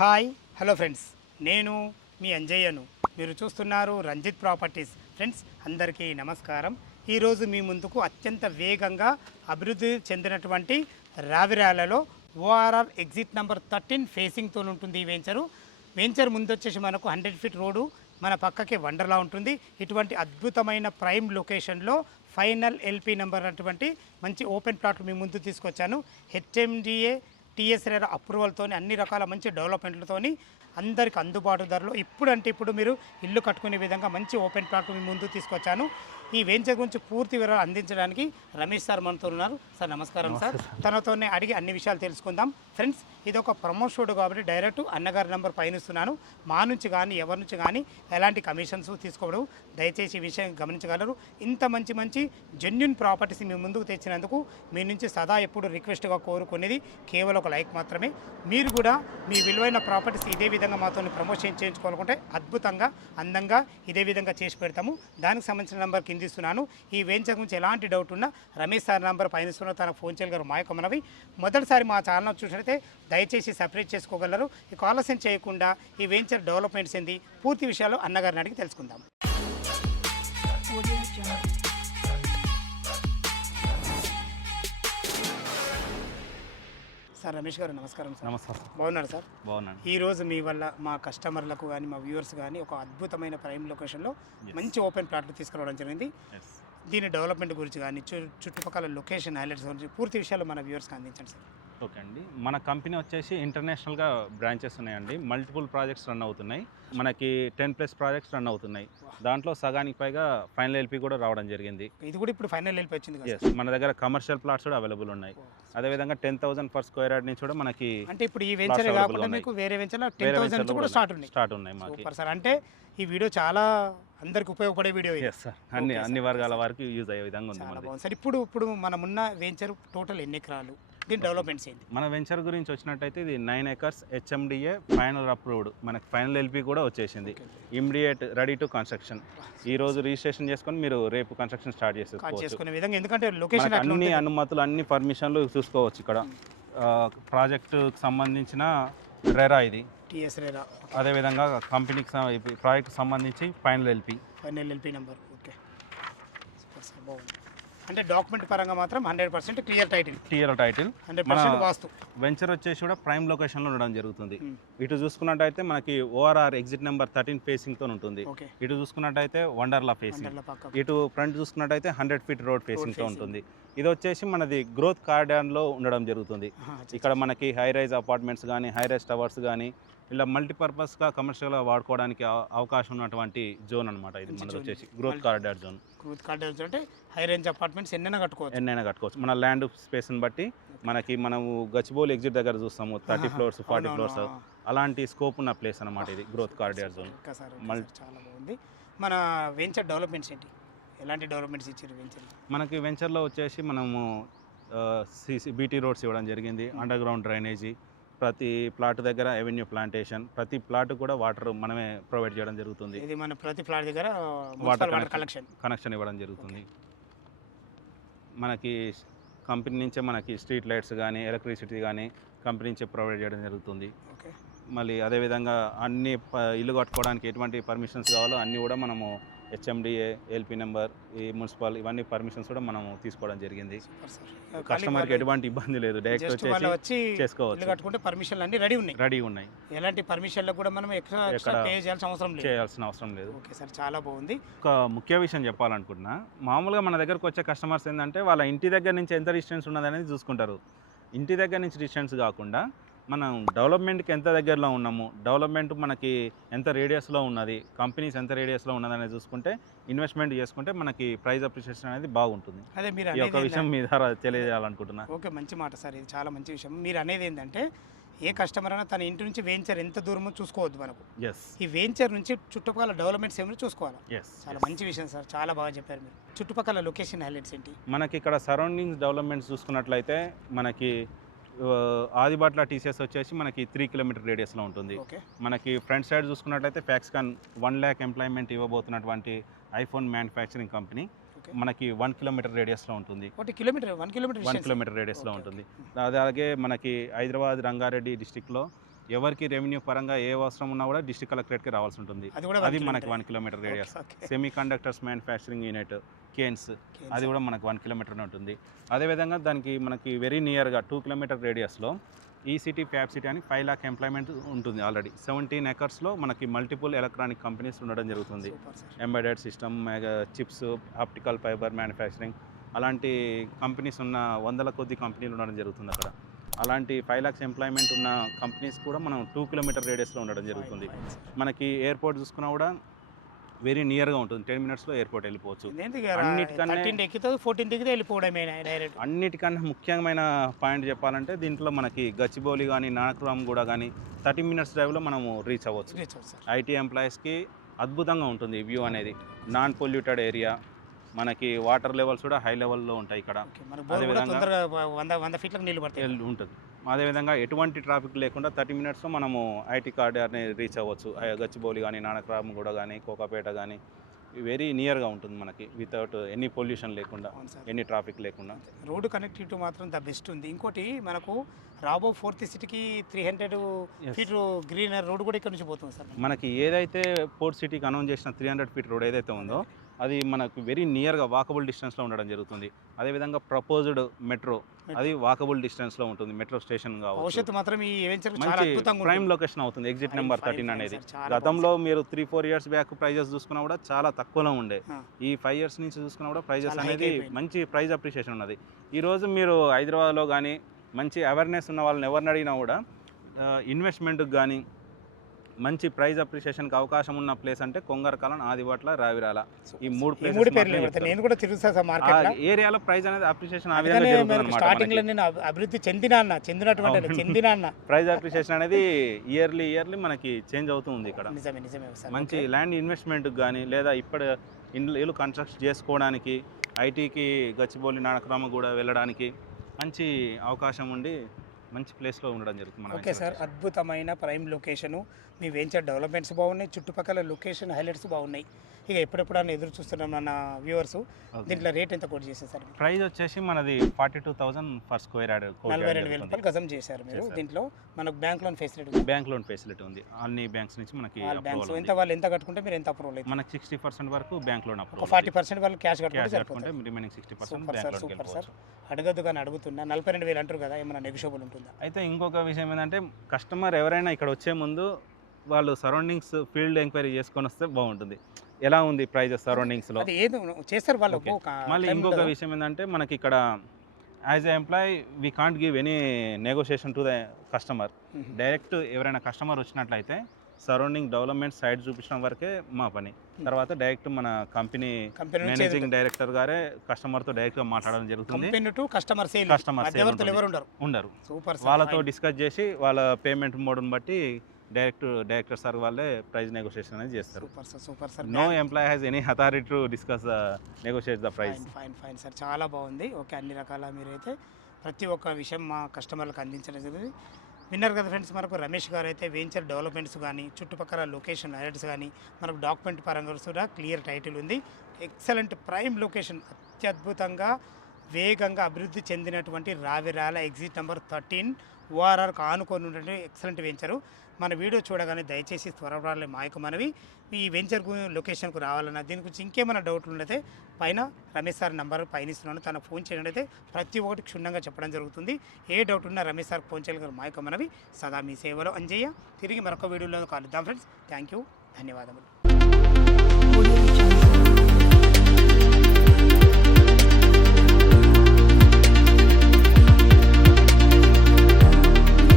Hi hello friends. నేను మీ అంజయ్యను. మీరు చూస్తున్నారు రంజిత్ ప్రాపర్టీస్. ఫ్రెండ్స్ అందరికీ నమస్కారం. ఈరోజు మీ ముందుకు అత్యంత వేగంగా అభివృద్ధి చెందినటువంటి రావిరాలలో ఓఆర్ఆర్ ఎగ్జిట్ నెంబర్ థర్టీన్ ఫేసింగ్తో ఉంటుంది ఈ వెంచరు వెంచర్ ముందు వచ్చేసి మనకు హండ్రెడ్ ఫీట్ రోడ్డు మన పక్కకే వండర్లా ఉంటుంది. ఇటువంటి అద్భుతమైన ప్రైమ్ లొకేషన్లో ఫైనల్ ఎల్పి నెంబర్ అటువంటి మంచి ఓపెన్ ప్లాట్ మీ ముందు తీసుకొచ్చాను. హెచ్ఎండిఏ టీఎస్ఆర్ అప్రూవల్తో అన్ని రకాల మంచి డెవలప్మెంట్లతోని అందరికి అందుబాటు ధరలో. ఇప్పుడు అంటే ఇప్పుడు మీరు ఇల్లు కట్టుకునే విధంగా మంచి ఓపెన్ ప్లాట్ మీ ముందు తీసుకొచ్చాను. ఈ వెంచర్ గురించి పూర్తి వివరాలు అందించడానికి రమేష్ సార్ మనతో ఉన్నారు. సార్ నమస్కారం సార్. తనతోనే అడిగి అన్ని విషయాలు తెలుసుకుందాం. ఫ్రెండ్స్ ఇది ఒక ప్రమోట్ షూట్ కాబట్టి డైరెక్ట్ అన్నగారి నెంబర్ పైన ఇస్తున్నాను మా నుంచి కానీ ఎవరి నుంచి కానీ ఎలాంటి కమిషన్స్ తీసుకోవడం దయచేసి ఈ విషయం గమనించగలరు. ఇంత మంచి మంచి జెన్యున్ ప్రాపర్టీస్ మీ ముందుకు తెచ్చినందుకు మీ నుంచి సదా ఎప్పుడు రిక్వెస్ట్గా కోరుకునేది కేవలం ఒక లైక్ మాత్రమే. మీరు కూడా మీ విలువైన ప్రాపర్టీస్ ఇదే విధంగా మాతో ప్రమోషన్ చేయించుకోవాలనుకుంటే అద్భుతంగా అందంగా ఇదే విధంగా చేసి పెడతాము. దానికి సంబంధించిన నెంబర్ కింద ఇస్తున్నాను. ఈ వెంచర్ గురించి ఎలాంటి డౌట్ ఉన్నా రమేష్ సార్ నెంబర్ పైన ఇస్తున్న ఫోన్ చేయగలరు మా యొక్క మనవి. మొదటిసారి మా ఛానల్ చూసినట్లయితే దయచేసి సపరేట్ చేసుకోగలరు. ఈ ఆలస్యం చేయకుండా ఈ వెంచర్ డెవలప్మెంట్స్ ఏంది? పూర్తి విషయాలు అన్నగారిని అడిగి తెలుసుకుందాం. సార్ రమేష్ గారు నమస్కారం సార్. నమస్కారం బాగున్నారు సార్? బాగున్నాను. ఈ రోజు మీ వల్ల మా కస్టమర్లకు కానీ మా వ్యూవర్స్ కానీ ఒక అద్భుతమైన ప్రైమ్ లొకేషన్లో. మంచి ఓపెన్ ప్లాట్లు తీసుకురావడం జరిగింది. దీని డెవలప్మెంట్ గురించి కానీ చుట్టుపక్కల లొకేషన్ హైలైట్స్ గురించి పూర్తి విషయాలు మన వ్యూవర్స్కి అందించండి సార్. ఓకే అండి. మన కంపెనీ వచ్చేసి ఇంటర్నేషనల్గా బ్రాంచెస్ ఉన్నాయండి. మల్టిపుల్ ప్రాజెక్ట్స్ రన్ అవుతున్నాయి. మనకి టెన్ ప్లస్ ప్రాజెక్ట్స్ రన్ అవుతున్నాయి. దాంట్లో సగానికి పైగా ఫైనల్ ఎల్పి కూడా రావడం జరిగింది. ఇది కూడా ఇప్పుడు ఫైనల్ వెళ్ళి వచ్చింది ఎస్ మన దగ్గర కమర్షియల్ ప్లాట్స్ కూడా అవైలబుల్ ఉన్నాయి. అదేవిధంగా ten thousand per square yard నుంచి కూడా మనకి అంటే ఇప్పుడు ఈ వెంచర్ కాకుండా. మీకు వేరే వెంచర్ టెన్ థౌసండ్ కూడా స్టార్ట్ ఉన్నాయి. స్టార్ట్ ఉన్నాయి మాకి. సార్. అంటే ఈ వీడియో చాలా అందరికి ఉపయోగపడే వీడియో సార్ అన్ని అన్ని. వర్గాల. వారికి యూజ్ అయ్యే విధంగా ఉంది సార్ ఇప్పుడు ఇప్పుడు మనం ఉన్న వెంచర్ టోటల్ ఎన్ని ఎకరాలు? దీని డెవలప్మెంట్స్ ఏంటి మన వెంచర్ గురించి వచ్చినట్టయితే ఇది nine acres HMDA final approved. మనకి ఫైనల్ ఎల్పి కూడా వచ్చేసింది. Immediate ready to construction. ఈ రోజు రిజిస్ట్రేషన్ చేసుకొని మీరు రేపు కన్స్ట్రక్షన్ స్టార్ట్ చేసుకునే విధంగా ఎందుకంటే లొకేషన్ అన్ని. అనుమతులు అన్ని పర్మిషన్లు చూసుకోవచ్చు ఇక్కడ. ప్రాజెక్టుకి సంబంధించిన రెరా ఇది. టిఎస్ రేరా అదేవిధంగా కంపెనీకి ప్రాజెక్ట్ సంబంధించి final LP final LP number okay. బాగుంది. అంటే డాక్యుమెంట్ పరంగా మాత్రం hundred percent clear title TR title hundred మన- పర్సెంట్ వాస్తు వెంచర్ వచ్చేసి కూడా ప్రైమ్ లొకేషన్లో ఉండడం జరుగుతుంది. Hmm. ఇటు చూసుకున్నట్టయితే మనకి ఓఆర్ఆర్ ఎగ్జిట్ నెంబర్ థర్టీన్ ఫేసింగ్తో ఉంటుంది. ఇటు చూసుకున్నట్టయితే వండర్లా ఫేసింగ్ ఇటు ఫ్రంట్ చూసుకున్నట్టయితే హండ్రెడ్ ఫీట్ రోడ్ ఫేసింగ్తో. ఉంటుంది. ఇది వచ్చేసి మనది గ్రోత్ కార్డన్లో ఉండడం జరుగుతుంది. ఇక్కడ మనకి హై రైజ్ అపార్ట్మెంట్స్ కానీ హై రైజ్ టవర్స్ కానీ ఇలా మల్టీపర్పస్గా కమర్షియల్గా వాడుకోవడానికి అవ- అవకాశం ఉన్నటువంటి జోన్ అనమాట ఇది zone. వచ్చేసి growth corridor zone. Growth corridor అంటే హై రేంజ్ అపార్ట్మెంట్స్ ఎన్నైనా కట్టుకోవచ్చు. ఎన్నైనా కట్టుకోవచ్చు. మన ల్యాండ్ స్పేస్ని బట్టి మనకి మనము గచ్చిబౌలి ఎగ్జిట్ దగ్గర చూస్తాము థర్టీ ఫ్లోర్స్ ఫార్టీ ఫ్లోర్స్. అలాంటి స్కోప్ ఉన్న ప్లేస్ అనమాట ఇది గ్రోత్ కారిడార్ జోన్. చాలా బాగుంది. మన వెంచర్ డెవలప్మెంట్స్ ఏంటి? ఎలాంటి డెవలప్మెంట్స్ ఇచ్చారు వెంచర్ మనకి వెంచర్లో వచ్చేసి మనము సిసి బీటీ రోడ్స్ ఇవ్వడం జరిగింది అండర్ గ్రౌండ్ డ్రైనేజీ ప్రతి ప్లాట్ దగ్గర ఎవెన్యూ ప్లాంటేషన్ ప్రతి ప్లాట్ కూడా వాటర్ మనమే ప్రొవైడ్ చేయడం జరుగుతుంది. ఇది మన ప్రతి ఫ్లాట్ దగ్గర వాటర్ కనెక్షన్ కనెక్షన్ ఇవ్వడం జరుగుతుంది. మనకి కంపెనీ నుంచే మనకి స్ట్రీట్ లైట్స్ కానీ ఎలక్ట్రిసిటీ కానీ కంపెనీ నుంచే ప్రొవైడ్ చేయడం జరుగుతుంది. మళ్ళీ అదేవిధంగా అన్ని ఇల్లు కట్టుకోవడానికి ఎటువంటి పర్మిషన్స్ కావాలో అన్నీ కూడా మనము హెచ్ఎండిఏ ఎల్పి నెంబర్ ఈ మున్సిపల్ ఇవన్నీ పర్మిషన్స్ కూడా మనము తీసుకోవడం జరిగింది. కస్టమర్కి ఎటువంటి ఇబ్బంది లేదు. డైరెక్ట్ వచ్చి చేసుకోవచ్చు. కట్టుకుంటే పర్మిషన్లు అన్ని రెడీ ఉన్నాయి. రెడీ ఉన్నాయి. ఎలాంటి పర్మిషన్లకు కూడా మనం ఎక్స్ట్రా పే చేయాల్సిన అవసరం లేదు. చేయాల్సిన అవసరం లేదు. ఓకే సార్ చాలా బాగుంది. ఒక ముఖ్య విషయం చెప్పాలనుకుంటున్నా మామూలుగా మన దగ్గరకు వచ్చే కస్టమర్స్ ఏంటంటే వాళ్ళ ఇంటి దగ్గర నుంచి ఎంత డిస్టెన్స్ ఉన్నది అనేది చూసుకుంటారు. ఇంటి దగ్గర నుంచి డిస్టెన్స్ కాకుండా మనం డెవలప్మెంట్కి ఎంత దగ్గరలో ఉన్నాము? డెవలప్మెంట్ మనకి ఎంత రేడియస్లో ఉన్నది? కంపెనీస్ ఎంత రేడియస్లో ఉన్నది అనేది చూసుకుంటే ఇన్వెస్ట్మెంట్ చేసుకుంటే మనకి ప్రైస్ అప్రిషియేషన్ అనేది బాగుంటుంది. అదే మీరు ఈ యొక్క విషయం మీ ద్వారా తెలియజేయాలనుకుంటున్నా. ఓకే మంచి మాట సార్. ఇది చాలా మంచి విషయం. మీరు అనేది ఏంటంటే ఏ కస్టమర్ అయినా తన ఇంటి నుంచి వెంచర్ ఎంత దూరమో చూసుకోవద్దు మనకు. ఈ వెంచర్ నుంచి చుట్టుపక్కల డెవలప్మెంట్స్ ఏమైనా చూసుకోవాలి. చాలా మంచి విషయం సార్. చాలా బాగా చెప్పారు మీరు. చుట్టుపక్కల లొకేషన్ హైలైట్స్ ఏంటి? మనకి ఇక్కడ సరౌండింగ్స్ డెవలప్మెంట్స్ చూసుకున్నట్లయితే మనకి ఆదిబాట్ల టీసీఎస్ వచ్చేసి మనకి త్రీ కిలోమీటర్ రేడియస్లో ఉంటుంది. మనకి ఫ్రంట్ సైడ్ చూసుకున్నట్లయితే ఫ్యాక్స్కాన్ వన్ ల్యాక్ ఎంప్లాయ్మెంట్ ఇవ్వబోతున్నటువంటి ఐఫోన్ మ్యానుఫ్యాక్చరింగ్ కంపెనీ మనకి వన్ కిలోమీటర్ రేడియస్లో ఉంటుంది. Kilometre one kilometre one kilometre రేడియస్లో ఉంటుంది. అలాగే మనకి హైదరాబాద్ రంగారెడ్డి డిస్టిక్లో ఎవరికి రెవెన్యూ పరంగా ఏ అవసరం ఉన్నా కూడా డిస్ట్రిక్ట్ కలెక్టరేట్కి రావాల్సి ఉంటుంది. అది మనకి one kilometre radius. Semiconductors manufacturing unit Kaynes. అది కూడా మనకు వన్ కిలోమీటర్ ఉంటుంది. అదేవిధంగా దానికి మనకి వెరీ నియర్గా టూ కిలోమీటర్ రేడియస్లో ఈ సిటీ ఫ్యాబ్ సిటీ అని ఫైవ్ లాక్ ఎంప్లాయ్మెంట్ ఉంటుంది ఆల్రెడీ. సెవెంటీన్ ఎకర్స్లో మనకి మల్టిపుల్ ఎలక్ట్రానిక్ కంపెనీస్ ఉండడం జరుగుతుంది. Embedded system chips optical fibre manufacturing అలాంటి కంపెనీస్ ఉన్న వందల కొద్ది కంపెనీలు ఉండడం జరుగుతుంది అక్కడ. అలాంటి ఫైవ్ లాక్స్ ఎంప్లాయ్మెంట్ ఉన్న కంపెనీస్ కూడా మనం టూ కిలోమీటర్ రేడియస్లో ఉండడం జరుగుతుంది. మనకి ఎయిర్పోర్ట్ చూసుకున్నా కూడా వెరీ నియర్గా ఉంటుంది. టెన్ మినిట్స్లో ఎయిర్పోర్ట్ వెళ్ళిపోవచ్చు. అన్నిటికన్నా- ఫోర్టీన్ దిగితే వెళ్ళిపోవడమే డైరెక్ట్. అన్నిటికన్నా ముఖ్యమైన పాయింట్ చెప్పాలంటే దీంట్లో మనకి గచ్చిబౌలి కానీ నానక్రామ్ కూడా కానీ థర్టీ మినిట్స్ డ్రైవ్లో మనము రీచ్ అవ్వచ్చు. Reach sir. ఐటీ ఎంప్లాయీస్కి అద్భుతంగా ఉంటుంది వ్యూ అనేది. నాన్ పొల్యూటెడ్ ఏరియా మనకి వాటర్ లెవెల్స్ కూడా హై లెవెల్లో ఉంటాయి ఇక్కడ. అదేవిధంగా- వంద వంద ఫీట్లకు నీళ్ళు పడతాయి. ఎల్- ఉంటుంది. అదేవిధంగా ఎటువంటి ట్రాఫిక్ లేకుండా థర్టీ మినిట్స్లో మనము ఐటీ కార్డర్ని రీచ్ అవ్వచ్చు. గచ్చిబౌలి కానీ నానక్రామ్ కూడా కానీ కోకాపేట కానీ వెరీ నియర్గా ఉంటుంది మనకి వితౌట్ ఎనీ పొల్యూషన్ లేకుండా ఎనీ ట్రాఫిక్ లేకుండా. రోడ్డు కనెక్టివిటీ మాత్రం ద బెస్ట్ ఉంది. ఇంకోటి మనకు రాబో ఫోర్త్ సిటీకి three hundred. Feet green road కూడా ఇక్కడ నుంచి పోతుంది సార్. మనకి ఏదైతే పోర్ట్ సిటీకి అనౌన్స్ చేసిన త్రీ హండ్రెడ్ ఫీట్ రోడ్ ఏదైతే ఉందో అది మనకు వెరీ నియర్గా వాకబుల్ డిస్టెన్స్లో ఉండడం జరుగుతుంది. అదేవిధంగా ప్రపోజ్డ్ మెట్రో అది వాకబుల్ డిస్టెన్స్లో ఉంటుంది మెట్రో స్టేషన్ కావచ్చు. భవిష్యత్తు మాత్రం ఈ మంచి ప్రైమ్. లొకేషన్ అవుతుంది ఎగ్జిట్ నెంబర్ థర్టీన్ అనేది. గతంలో మీరు three four years back prices చూసుకున్నా కూడా చాలా తక్కువలో ఉండే. ఈ ఫైవ్ ఇయర్స్ నుంచి చూసుకున్నా కూడా ప్రైజెస్ అనేది. మంచి ప్రైజ్ అప్రిషియేషన్ ఉన్నది. ఈరోజు మీరు హైదరాబాద్లో కానీ మంచి అవేర్నెస్ ఉన్న వాళ్ళని ఎవరిని అడిగినా కూడా ఇన్వెస్ట్మెంట్కి కానీ మంచి ప్రైజ్ అప్రిషియేషన్కి అవకాశం ఉన్న ప్లేస్ అంటే కొంగరకాలం ఆదివాట్ల రావిరాల ఈ మూడు చెప్తారు. నేను కూడా తిరుగుతా ఏరియాలో ప్రైజ్ అనేది అప్రిషియేషన్ ఆ విధంగా స్టార్టింగ్లో నేను అభి- అభివృద్ధి చెందిన అన్న చెందినటువంటి. చెందిన అన్న ప్రైజ్ అప్రిషియేషన్ అనేది ఇయర్లీ ఇయర్లీ మనకి చేంజ్ అవుతుంది ఇక్కడ నిజమే నిజమే సార్ మంచి. ల్యాండ్ ఇన్వెస్ట్మెంట్కి కానీ లేదా ఇప్పుడు ఇండ్లు ఇల్లు కన్స్ట్రక్ట్ చేసుకోవడానికి ఐటీకి గచ్చిబౌలి నానక్రామ కూడా వెళ్ళడానికి మంచి అవకాశం ఉండి మంచి ప్లేస్లో ఉండడం జరుగుతుంది ఓకే సార్. అద్భుతమైన ప్రైమ్ లొకేషను. మీ వెంచర్ డెవలప్మెంట్స్ బాగున్నాయి చుట్టుపక్కల లొకేషన్ హైలైట్స్ బాగున్నాయి. ఇక ఎప్పుడెప్పుడన్నా ఎదురు చూస్తున్నాం మన వ్యూవర్స్. దీంట్లో రేట్ ఎంత కోట్ చేశారు సార్? ప్రైస్ వచ్చేసి మనది forty two thousand per square yard నలభై రెండు వేల రూపాయలు గజం చేశారు మీరు. దీంట్లో మనకు bank loan facility bank loan facility ఉంది. అన్ని బ్యాంక్స్ నుంచి మనకి బ్యాంక్స్ ఎంత. వాళ్ళు ఎంత కట్టుకుంటే మీరు ఎంత అప్రూవల్ అయితే మనకి సిక్స్టీ పర్సెంట్ వరకు bank loan approval forty percent వాళ్ళు క్యాష్ కట్టుకుంటే remaining sixty percent super sir అడగద్దు కానీ అడుగుతున్నా. నలభై రెండు వేలు అంటారు కదా ఏమైనా నెగిషియబుల్ ఉంటుందా? అయితే ఇంకొక విషయం ఏంటంటే కస్టమర్ ఎవరైనా ఇక్కడ వచ్చే ముందు వాళ్ళు సరౌండింగ్స్ ఫీల్డ్ ఎంక్వైరీ చేసుకొని వస్తే బాగుంటుంది. ఎలా ఉంది ప్రైజెస్ సరౌండింగ్స్లో అది ఏదో చేస్తారు వాళ్ళు మళ్ళీ ఇంకొక. విషయం ఏంటంటే మనకి ఇక్కడ as a employee we can't give any negotiation to the customer. Direct ఎవరైనా కస్టమర్ వచ్చినట్లయితే సరౌండింగ్ డెవలప్మెంట్ సైడ్ చూపించడం వరకే మా పని. తర్వాత డైరెక్ట్ మన కంపెనీ మేనేజింగ్ డైరెక్టర్ గారే మాట్లాడడం జరుగుతుంది. To customer sale. Customer sale మధ్యవర్తులు ఉంటుంది. ఎవరు ఉండరు. ఉండరు సూపర్ వాళ్ళతో డిస్కస్ చేసి వాళ్ళ పేమెంట్ మోడ్ని బట్టి డైరెక్ట్ డైరెక్టర్ సార్ వాళ్ళే ప్రైస్ నెగోషియేషన్ అనేది చేస్తారు. Super sir super sir. No employee has any authority to discuss negotiate the price. Fine fine fine sir. చాలా బాగుంది. ఓకే అన్ని రకాల మీరైతే ప్రతి ఒక్క విషయం మా కస్టమర్లకు అందించడం జరిగింది. విన్నారు కదా ఫ్రెండ్స్ మనకు రమేష్ గారు అయితే వెంచర్ డెవలప్మెంట్స్ కానీ చుట్టుపక్కల లొకేషన్ హైలైట్స్ కానీ మనకు డాక్యుమెంట్ పరంగా కూడా క్లియర్ టైటిల్ ఉంది. ఎక్సలెంట్ ప్రైమ్ లొకేషన్ అత్యద్భుతంగా వేగంగా అభివృద్ధి చెందినటువంటి రావిరాల ఎగ్జిట్ నెంబర్ థర్టీన్ ఓఆర్ఆర్కు ఆనుకొని ఉన్నటువంటి ఎక్సలెంట్ వెంచరు మన వీడియో చూడగానే దయచేసి త్వరపడాలి మాయకు మనవి. ఈ వెంచర్ లొకేషన్కు రావాలన్న దీని గురించి ఇంకేమైనా డౌట్లు ఉన్నదే పైన రమేష్ సార్ నంబర్ పైన ఇస్తున్నాను తన ఫోన్ చేయడం ప్రతి ఒక్కటి క్షుణ్ణంగా చెప్పడం జరుగుతుంది. ఏ డౌట్ ఉన్నా రమేష్ సార్ ఫోన్ చేయగలరు యొక్క మనవి. సదా మీ సేవలో అంజయ్య. తిరిగి మరొక వీడియోలో కలుద్దాం ఫ్రెండ్స్ థ్యాంక్ యూ ధన్యవాదములు.